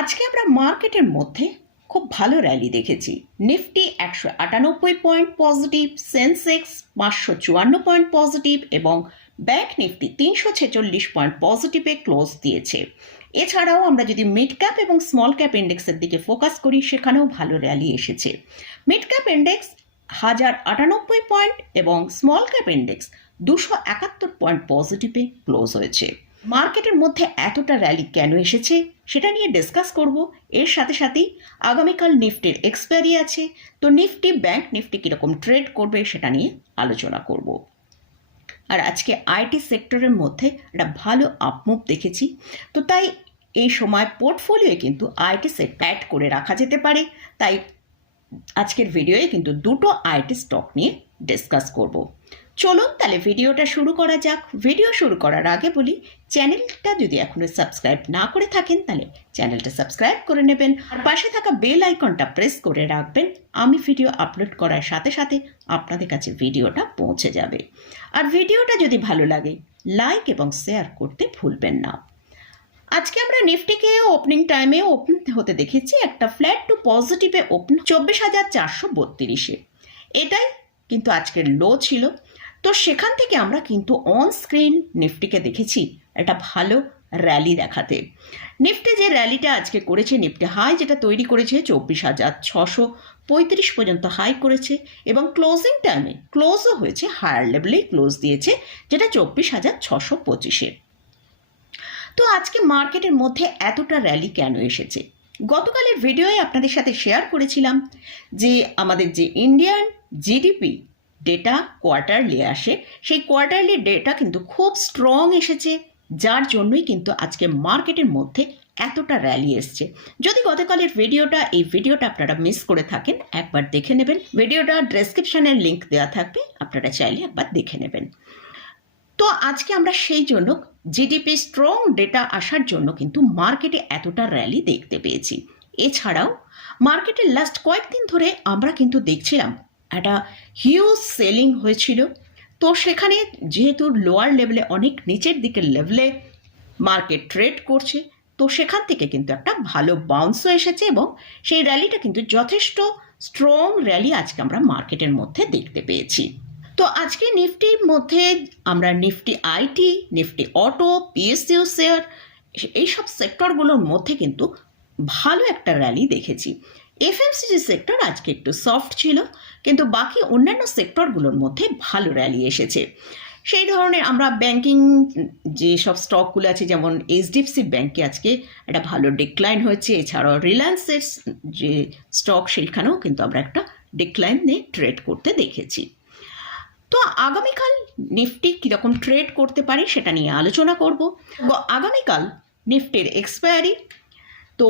আজকে আমরা মার্কেটের মধ্যে খুব ভালো র্যালি দেখেছি। নিফটি একশো আটানব্বই পয়েন্ট পজিটিভ, সেন্সেক্স পাঁচশো চুয়ান্ন পয়েন্ট পজিটিভ এবং ব্যাংক নিফটি তিনশো ছেচল্লিশ পয়েন্ট পজিটিভে ক্লোজ দিয়েছে। এছাড়াও আমরা যদি মিড ক্যাপ এবং স্মল ক্যাপ ইন্ডেক্সের দিকে ফোকাস করি, সেখানেও ভালো র্যালি এসেছে। মিড ক্যাপ ইন্ডেক্স হাজার আটানব্বই পয়েন্ট এবং স্মল ক্যাপ ইন্ডেক্স দুশো একাত্তর পয়েন্ট পজিটিভে ক্লোজ হয়েছে। মার্কেটের মধ্যে এতটা র্যালি কেন এসেছে সেটা নিয়ে ডিসকাস করব। এর সাথে সাথেই আগামীকাল নিফটির এক্সপায়ারি আছে। তো নিফটি ব্যাংক নিফটি কীরকম ট্রেড করবে সেটা নিয়ে আলোচনা করব। আর আজকে আইটি সেক্টরের মধ্যে একটা ভালো আপমুভ দেখেছি। তো তাই এই সময় পোর্টফোলিওয়ে কিন্তু আইটি সেট অ্যাড করে রাখা যেতে পারে। তাই আজকের ভিডিওয়ে কিন্তু দুটো আইটি স্টক নিয়ে ডিসকাস করব। চলুন তাহলে ভিডিওটা শুরু করা যাক। ভিডিও শুরু করার আগে বলি, চ্যানেলটা যদি এখনও সাবস্ক্রাইব না করে থাকেন, তাহলে চ্যানেলটা সাবস্ক্রাইব করে নেবেন। আর পাশে থাকা বেল আইকনটা প্রেস করে রাখবেন। আমি ভিডিও আপলোড করার সাথে সাথে আপনাদের কাছে ভিডিওটা পৌঁছে যাবে। আর ভিডিওটা যদি ভালো লাগে, লাইক এবং শেয়ার করতে ভুলবেন না। আজকে আমরা নিফটিকে ওপেনিং টাইমে ওপেন হতে দেখেছি। একটা ফ্ল্যাট টু পজিটিভে ওপেন চব্বিশ হাজার চারশো বত্রিশে। এটাই কিন্তু আজকের লো ছিল। তো সেখান থেকে আমরা কিন্তু অন স্ক্রিন নিফটিকে দেখেছি। একটা ভালো র্যালি দেখাতে। নিফটি যে র্যালিটা আজকে করেছে, নিফটি হাই যেটা তৈরি করেছে, চব্বিশ হাজার ছশো পঁয়ত্রিশ পর্যন্ত হাই করেছে এবং ক্লোজিং টাইমে ক্লোজও হয়েছে হায়ার লেভেলেই ক্লোজ দিয়েছে, যেটা চব্বিশ হাজার ছশো পঁচিশে। তো আজকে মার্কেটের মধ্যে এতটা র্যালি কেন এসেছে? গতকালের ভিডিওয়ে আপনাদের সাথে শেয়ার করেছিলাম যে আমাদের যে ইন্ডিয়ান জিডিপি ডেটা কোয়ার্টারলি আসে, সেই কোয়ার্টারলি ডেটা কিন্তু খুব স্ট্রং এসেছে, যার জন্যই কিন্তু আজকে মার্কেটের মধ্যে এতটা র্যালি এসছে। যদি গতকালের ভিডিওটা, এই ভিডিওটা আপনারা মিস করে থাকেন, একবার দেখে নেবেন। ভিডিওটা ডেসক্রিপশানের লিঙ্ক দেওয়া থাকবে, আপনারা চাইলে একবার দেখে নেবেন। তো আজকে আমরা সেই জন্য জিডিপি স্ট্রং ডেটা আসার জন্য কিন্তু মার্কেটে এতটা র্যালি দেখতে পেয়েছি। এছাড়াও মার্কেটের লাস্ট কয়েকদিন ধরে আমরা কিন্তু দেখছিলাম একটা হিউজ সেলিং হয়েছিল। তো সেখানে যেহেতু লোয়ার লেভেলে অনেক নিচের দিকের লেভেলে মার্কেট ট্রেড করছে, তো সেখান থেকে কিন্তু একটা ভালো বাউন্সও এসেছে এবং সেই র্যালিটা কিন্তু যথেষ্ট স্ট্রং র্যালি আজকে আমরা মার্কেটের মধ্যে দেখতে পেয়েছি। তো আজকে নিফটির মধ্যে আমরা Nifty IT, Nifty auto, PSU, share এইসব সেক্টরগুলোর মধ্যে কিন্তু ভালো একটা র্যালি দেখেছি। এফএমসিজি সেক্টর আজকে একটু সফট ছিল, কিন্তু বাকি অন্যান্য সেক্টরগুলোর মধ্যে ভালো র্যালি এসেছে। সেই ধরনের আমরা ব্যাংকিং যে সব স্টকগুলো আছে, যেমন এইচডিএফসি ব্যাংকে আজকে একটা ভালো ডিক্লাইন হয়েছে। এছাড়াও রিলায়েন্সের যে স্টক সেখানেও কিন্তু আমরা একটা ডিক্লাইন নিয়ে ট্রেড করতে দেখেছি। তো আগামীকাল নিফটি কীরকম ট্রেড করতে পারে সেটা নিয়ে আলোচনা করব। আগামীকাল নিফটির এক্সপায়ারি তো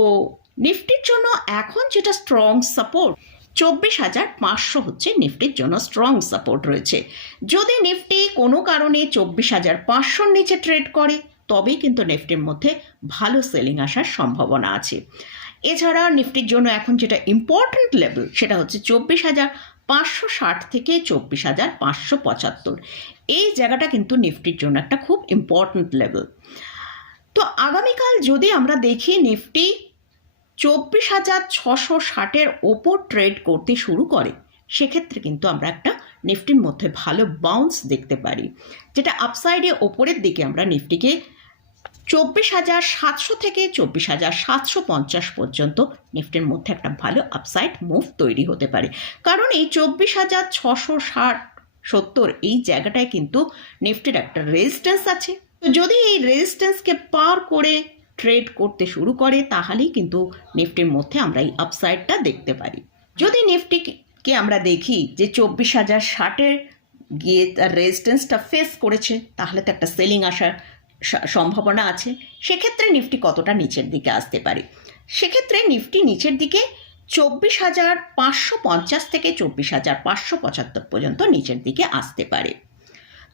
নিফটির জন্য এখন যেটা স্ট্রং সাপোর্ট চব্বিশ হাজার পাঁচশো হচ্ছে নিফটির জন্য স্ট্রং সাপোর্ট রয়েছে। যদি নিফটি কোনো কারণে চব্বিশ হাজার পাঁচশোর নিচে ট্রেড করে, তবেই কিন্তু নিফটির মধ্যে ভালো সেলিং আসার সম্ভাবনা আছে। এছাড়া নিফটির জন্য এখন যেটা ইম্পর্ট্যান্ট লেভেল সেটা হচ্ছে চব্বিশ হাজার পাঁচশো ষাট থেকে চব্বিশ হাজার পাঁচশো পঁচাত্তর। এই জায়গাটা কিন্তু নিফটির জন্য একটা খুব ইম্পর্ট্যান্ট লেভেল তো আগামীকাল যদি আমরা দেখি নিফটি চব্বিশ হাজার ছশো ষাটের ওপর ট্রেড করতে শুরু করে। সেক্ষেত্রে কিন্তু আমরা একটা নিফটির মধ্যে ভালো বাউন্স দেখতে পারি। যেটা আপসাইডে ওপরের দিকে আমরা নিফটিকে চব্বিশ হাজার সাতশো থেকে চব্বিশ হাজার সাতশো পঞ্চাশ পর্যন্ত নিফটির মধ্যে একটা ভালো আপসাইড মুভ তৈরি হতে পারে। কারণ এই চব্বিশ হাজার ছশো ষাট সত্তর এই জায়গাটায় কিন্তু নিফটির একটা রেজিস্ট্যান্স আছে। তো যদি এই রেজিস্ট্যান্সকে পার করে ট্রেড করতে শুরু করে, তাহলেই কিন্তু নিফটির মধ্যে আমরা এই আপসাইডটা দেখতে পারি। যদি নিফটিকে আমরা দেখি যে চব্বিশ হাজার ষাটের গিয়ে তার রেজিস্ট্যান্সটা ফেস করেছে, তাহলে তো একটা সেলিং আসার সম্ভাবনা আছে। সেক্ষেত্রে নিফটি কতটা নিচের দিকে আসতে পারে? সেক্ষেত্রে নিফটি নিচের দিকে চব্বিশ হাজার পাঁচশো পঞ্চাশ থেকে চব্বিশ হাজার পাঁচশো পঁচাত্তর পর্যন্ত নিচের দিকে আসতে পারে।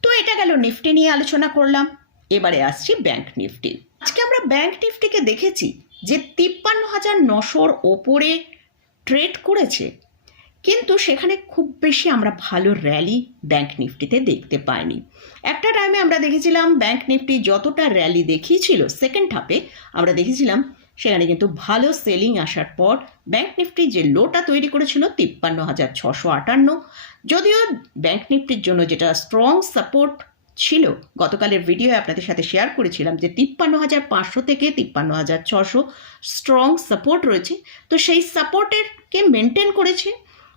তো এটা গেল নিফটি নিয়ে আলোচনা করলাম। এবারে আসছি ব্যাংক নিফটি আজকে আমরা ব্যাংক নিফটিকে দেখেছি যে তিপ্পান্ন হাজার নশোর ওপরে ট্রেড করেছে। কিন্তু সেখানে খুব বেশি আমরা ভালো র্যালি ব্যাংক নিফটিতে দেখতে পাইনি। একটা টাইমে আমরা দেখেছিলাম ব্যাংক নিফটি যতটা র্যালি দেখিয়েছিল সেকেন্ড হাফে আমরা দেখেছিলাম সেখানে কিন্তু ভালো সেলিং আসার পর ব্যাংক নিফটি যে লোটা তৈরি করেছিল তিপ্পান্ন হাজার ছশো আটান্ন, যদিও ব্যাংক নিফটির জন্য যেটা স্ট্রং সাপোর্ট ছিল। গতকালের ভিডিও আপনাদের সাথে শেয়ার করেছিলাম যে তিপ্পান্ন হাজার পাঁচশো থেকে তিপ্পান্ন হাজার ছশো স্ট্রং সাপোর্ট রয়েছে। তো সেই সাপোর্টেরকে মেনটেন করেছে।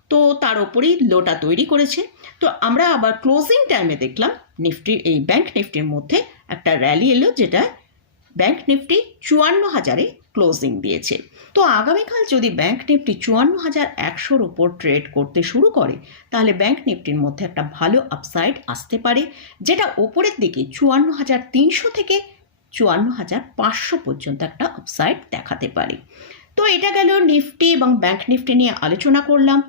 তো তার ওপরেই লোটা তৈরি করেছে। তো আমরা আবার ক্লোজিং টাইমে দেখলাম নিফটি, এই ব্যাংক নিফটির মধ্যে একটা র্যালি এলো যেটা ব্যাংক নিফটি চুয়ান্ন হাজারে ক্লোজিং দিয়েছে। তো আগামীকাল যদি ব্যাংক নিফটি চুয়ান্ন হাজার একশোর ওপর ট্রেড করতে শুরু করে, তাহলে ব্যাংক নিফটির মধ্যে একটা ভালো আপসাইড আসতে পারে, যেটা ওপরের দিকে চুয়ান্ন হাজার তিনশো থেকে চুয়ান্ন হাজার পাঁচশো পর্যন্ত একটা আপসাইড দেখাতে পারে। তো এটা গেল নিফটি এবং ব্যাংক নিফটি নিয়ে আলোচনা করলাম।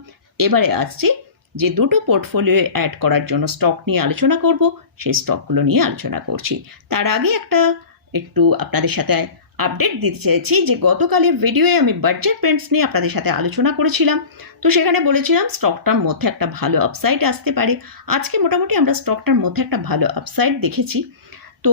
এবারে আসছি যে দুটো পোর্টফোলিও অ্যাড করার জন্য স্টক নিয়ে আলোচনা করব, সেই স্টকগুলো নিয়ে আলোচনা করছি। তার আগে একটা একটু আপনাদের সাথে আপডেট দিতে চাইছি যে গতকালের ভিডিওয়ে আমি বাডজেট পেন্টস নিয়ে আপনাদের সাথে আলোচনা করেছিলাম। তো সেখানে বলেছিলাম স্টকটার মধ্যে একটা ভালো আপসাইড আসতে পারে। আজকে মোটামুটি আমরা স্টকটার মধ্যে একটা ভালো আপসাইড দেখেছি। তো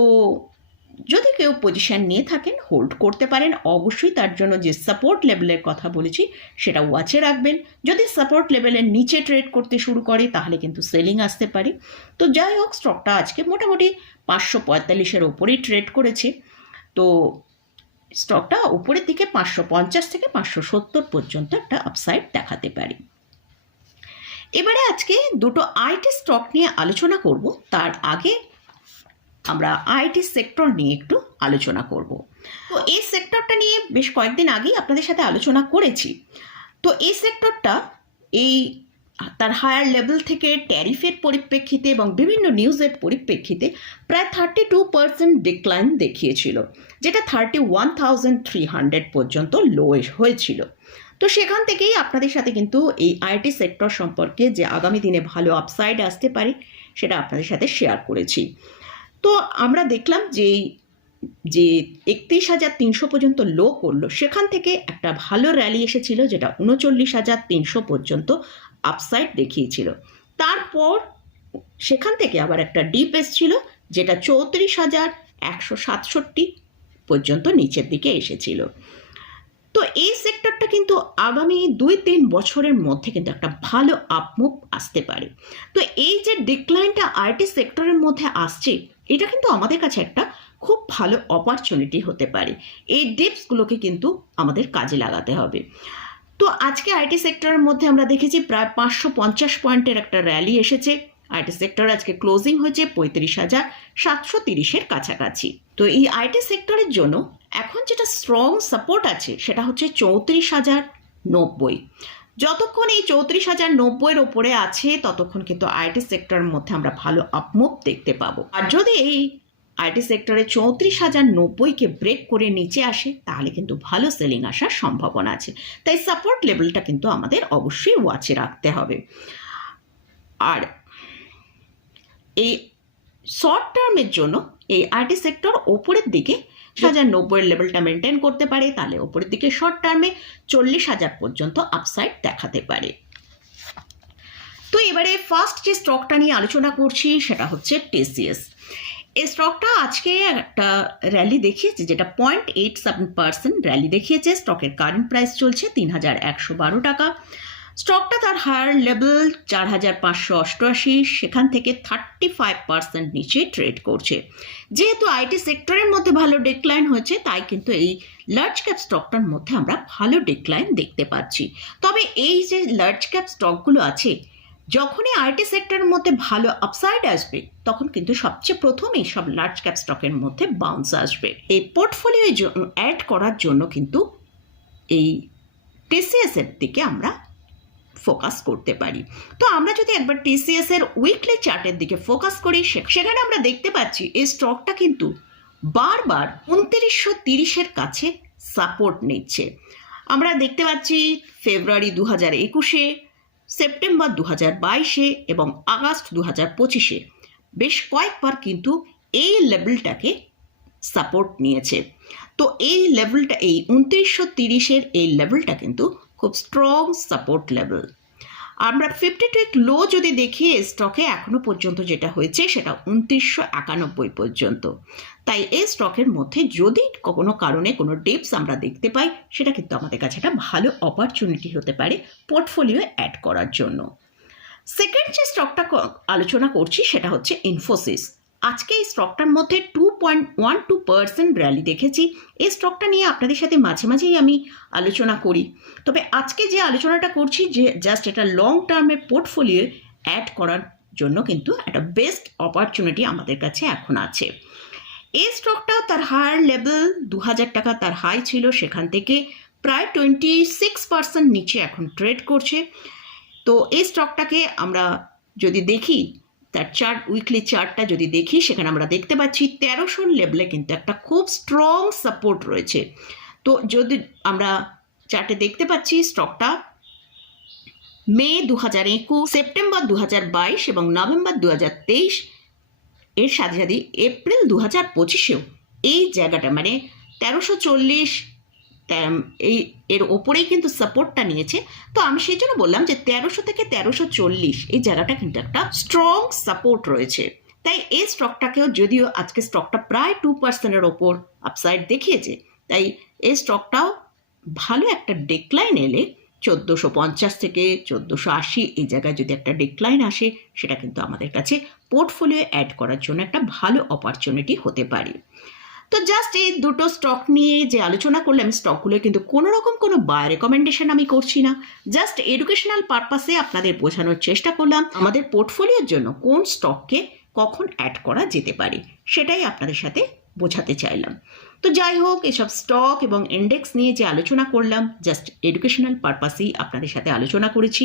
যদি কেউ পজিশান নিয়ে থাকেন হোল্ড করতে পারেন, অবশ্যই তার জন্য যে সাপোর্ট লেভেলের কথা বলেছি, সেটা ওয়াচে রাখবেন। যদি সাপোর্ট লেভেলের নিচে ট্রেড করতে শুরু করে, তাহলে কিন্তু সেলিং আসতে পারে। তো যাই হোক স্টকটা আজকে মোটামুটি পাঁচশো পঁয়তাল্লিশের ওপরেই ট্রেড করেছে। তো স্টকটা উপরের দিকে পাঁচশো পঞ্চাশ থেকে পাঁচশো সত্তর পর্যন্ত একটা আপসাইড দেখাতে পারি। এবারে আজকে দুটো আইটি স্টক নিয়ে আলোচনা করব। তার আগে আমরা আইটি সেক্টর নিয়ে একটু আলোচনা করব। তো এই সেক্টরটা নিয়ে বেশ কয়েকদিন আগেই আপনাদের সাথে আলোচনা করেছি। তো এই সেক্টরটা এই তার হায়ার লেভেল থেকে ট্যারিফের পরিপ্রেক্ষিতে এবং বিভিন্ন নিউজের পরিপ্রেক্ষিতে প্রায় থার্টি টু পার্সেন্ট ডিক্লাইন দেখিয়েছিল, যেটা thirty one thousand three hundred পর্যন্ত লো হয়েছিল। তো সেখান থেকেই আপনাদের সাথে কিন্তু এই আইটি সেক্টর সম্পর্কে যে আগামী দিনে ভালো আপসাইড আসতে পারে, সেটা আপনাদের সাথে শেয়ার করেছি। তো আমরা দেখলাম যে যে একত্রিশ হাজার তিনশো পর্যন্ত লো করল, সেখান থেকে একটা ভালো র্যালি এসেছিল, যেটা উনচল্লিশ হাজার তিনশো পর্যন্ত আপসাইড দেখিয়েছিল। তারপর সেখান থেকে আবার একটা ডিপ এসছিল, যেটা চৌত্রিশ হাজার একশো সাতষট্টি পর্যন্ত নিচের দিকে এসেছিল। তো এই সেক্টরটা কিন্তু আগামী দুই তিন বছরের মধ্যে কিন্তু একটা ভালো আপমুভ আসতে পারে। তো এই যে ডিক্লাইনটা আইটি সেক্টরের মধ্যে আসছে, এটা কিন্তু আমাদের কাছে একটা খুব ভালো অপরচুনিটি হতে পারে। এই ডিপসগুলোকে কিন্তু আমাদের কাজে লাগাতে হবে। তো আজকে আইটি সেক্টরের মধ্যে আমরা দেখেছি প্রায় পাঁচশো পঞ্চাশ পয়েন্টের একটা র্যালি এসেছে। আইটি সেক্টর আজকে ক্লোজিং হয়েছে পঁয়ত্রিশ হাজার সাতশো তিরিশের কাছাকাছি। তো এই আইটি সেক্টরের জন্য এখন যেটা স্ট্রং সাপোর্ট আছে সেটা হচ্ছে চৌত্রিশ হাজার নব্বই। যতক্ষণ এই চৌত্রিশ হাজার নব্বইয়ের ওপরে আছে, ততক্ষণ কিন্তু আইটি সেক্টরের মধ্যে আমরা ভালো আপমুভ দেখতে পাবো। আর যদি এই আইটি সেক্টরে চৌত্রিশ হাজার নব্বইকে ব্রেক করে নিচে আসে তাহলে কিন্তু ভালো সেলিং আসার সম্ভাবনা আছে। তাই সাপোর্ট লেভেলটা কিন্তু আমাদের অবশ্যই ওয়াচে রাখতে হবে। আর এই শর্ট টার্মের জন্য এই আইটি সেক্টর ওপরের দিকে হাজার নব্বইয়ের লেভেলটা মেনটেন করতে পারে তাহলে ওপরের দিকে শর্ট টার্মে চল্লিশ হাজার পর্যন্ত আপসাইড দেখাতে পারে। তো এবারে ফার্স্ট যে স্টকটা নিয়ে আলোচনা করছি সেটা হচ্ছে টিসিএস এই স্টকটা আজকে একটা র্যালি দেখিয়েছে, যেটা point eight seven percent rally দেখিয়েছে। স্টকের কারেন্ট প্রাইস চলছে তিন হাজার একশো বারো টাকা। স্টকটা তার হায়ার লেভেল চার হাজার পাঁচশো অষ্টআশি, সেখান থেকে থার্টি ফাইভ পার্সেন্ট নিচে ট্রেড করছে। যেহেতু আইটি সেক্টরের মধ্যে ভালো ডিক্লাইন হয়েছে, তাই কিন্তু এই লার্জ ক্যাপ স্টকটার মধ্যে আমরা ভালো ডিক্লাইন দেখতে পাচ্ছি। তবে এই যে লার্জ ক্যাপ স্টকগুলো আছে যখনই আইটি সেক্টরের মধ্যে ভালো আপসাইড আসবে, তখন কিন্তু সবচেয়ে প্রথম এই সব লার্জ ক্যাপ স্টকের মধ্যে বাউন্স আসবে। এই পোর্টফোলিও অ্যাড করার জন্য কিন্তু এই টিসিএস এর দিকে আমরা ফোকাস করতে পারি। তো আমরা যদি একবার টিসিএস এর উইকলি চার্টের দিকে ফোকাস করি সেখানে আমরা দেখতে পাচ্ছি এই স্টকটা কিন্তু বারবার উনত্রিশশো তিরিশের কাছে সাপোর্ট নিচ্ছে। আমরা দেখতে পাচ্ছি ফেব্রুয়ারি দু হাজার একুশে সেপ্টেম্বর দু হাজার বাইশে এবং আগস্ট দু হাজার পঁচিশে। বেশ কয়েকবার কিন্তু এই লেভেলটাকে সাপোর্ট নিয়েছে। তো এই লেভেলটা, এই উনত্রিশশো তিরিশের এই লেভেলটা কিন্তু খুব স্ট্রং সাপোর্ট লেভেল আমরা ফিফটি টু লো যদি দেখি স্টকে এখনও পর্যন্ত যেটা হয়েছে, সেটা উনত্রিশশো একানব্বই পর্যন্ত। তাই এই স্টকের মধ্যে যদি কোনো কারণে কোনো ডিপস আমরা দেখতে পাই, সেটা কিন্তু আমাদের কাছে একটা ভালো অপরচুনিটি হতে পারে পোর্টফোলিও অ্যাড করার জন্য। সেকেন্ড যে স্টকটা আলোচনা করছি, সেটা হচ্ছে ইনফোসিস আজকে এই স্টকটার মধ্যে two point one two percent rally দেখেছি। এই স্টকটা নিয়ে আপনাদের সাথে মাঝে মাঝেই আমি আলোচনা করি। তবে আজকে যে আলোচনাটা করছি যে জাস্ট এটা লং টার্মের পোর্টফোলিও অ্যাড করার জন্য কিন্তু একটা বেস্ট অপরচুনিটি আমাদের কাছে এখন আছে। এই স্টকটা তার হায়ার লেভেল দু হাজার টাকা তার হাই ছিল, সেখান থেকে প্রায় টোয়েন্টি সিক্স পার্সেন্ট নিচে এখন ট্রেড করছে। তো এই স্টকটাকে আমরা যদি দেখি তার চার্ট উইকলি চার্টটা যদি দেখি, সেখানে আমরা দেখতে পাচ্ছি তেরোশোর লেভেলে কিন্তু একটা খুব স্ট্রং সাপোর্ট রয়েছে। তো যদি আমরা চার্টে দেখতে পাচ্ছি স্টকটা মে দু হাজার একুশ, সেপ্টেম্বর দু হাজার বাইশ এবং নভেম্বর দু হাজার তেইশ, এর সাথে সাথে এপ্রিল দু হাজার পঁচিশেও এই জায়গাটা মানে তেরোশো চল্লিশ এই, এর ওপরেই কিন্তু সাপোর্টটা নিয়েছে। তো আমি সেই জন্য বললাম যে তেরোশো থেকে তেরোশো চল্লিশ, এই জায়গাটা কিন্তু একটা স্ট্রং সাপোর্ট রয়েছে। তাই এই স্টকটাকেও যদিও আজকে স্টকটা প্রায় টু পার্সেন্টের ওপর আপসাইড দেখিয়েছে, তাই এই স্টকটাও ভালো একটা ডেকলাইন এলে চোদ্দোশো পঞ্চাশ থেকে চোদ্দোশো আশি, এই জায়গায় যদি একটা ডেকলাইন আসে, সেটা কিন্তু আমাদের কাছে পোর্টফোলিও অ্যাড করার জন্য একটা ভালো অপরচুনিটি হতে পারে। তো জাস্ট এই দুটো স্টক নিয়ে যে আলোচনা করলাম স্টকগুলো কিন্তু কোনো রকম কোনো বাই রেকমেন্ডেশন আমি করছি না। জাস্ট এডুকেশনাল পারপাসে আপনাদের বোঝানোর চেষ্টা করলাম, আমাদের পোর্টফোলিওর জন্য কোন স্টককে কখন অ্যাড করা যেতে পারে, সেটাই আপনাদের সাথে বোঝাতে চাইলাম। তো যাই হোক, এসব স্টক এবং ইন্ডেক্স নিয়ে যে আলোচনা করলাম জাস্ট এডুকেশনাল পারপাসেই আপনাদের সাথে আলোচনা করেছি।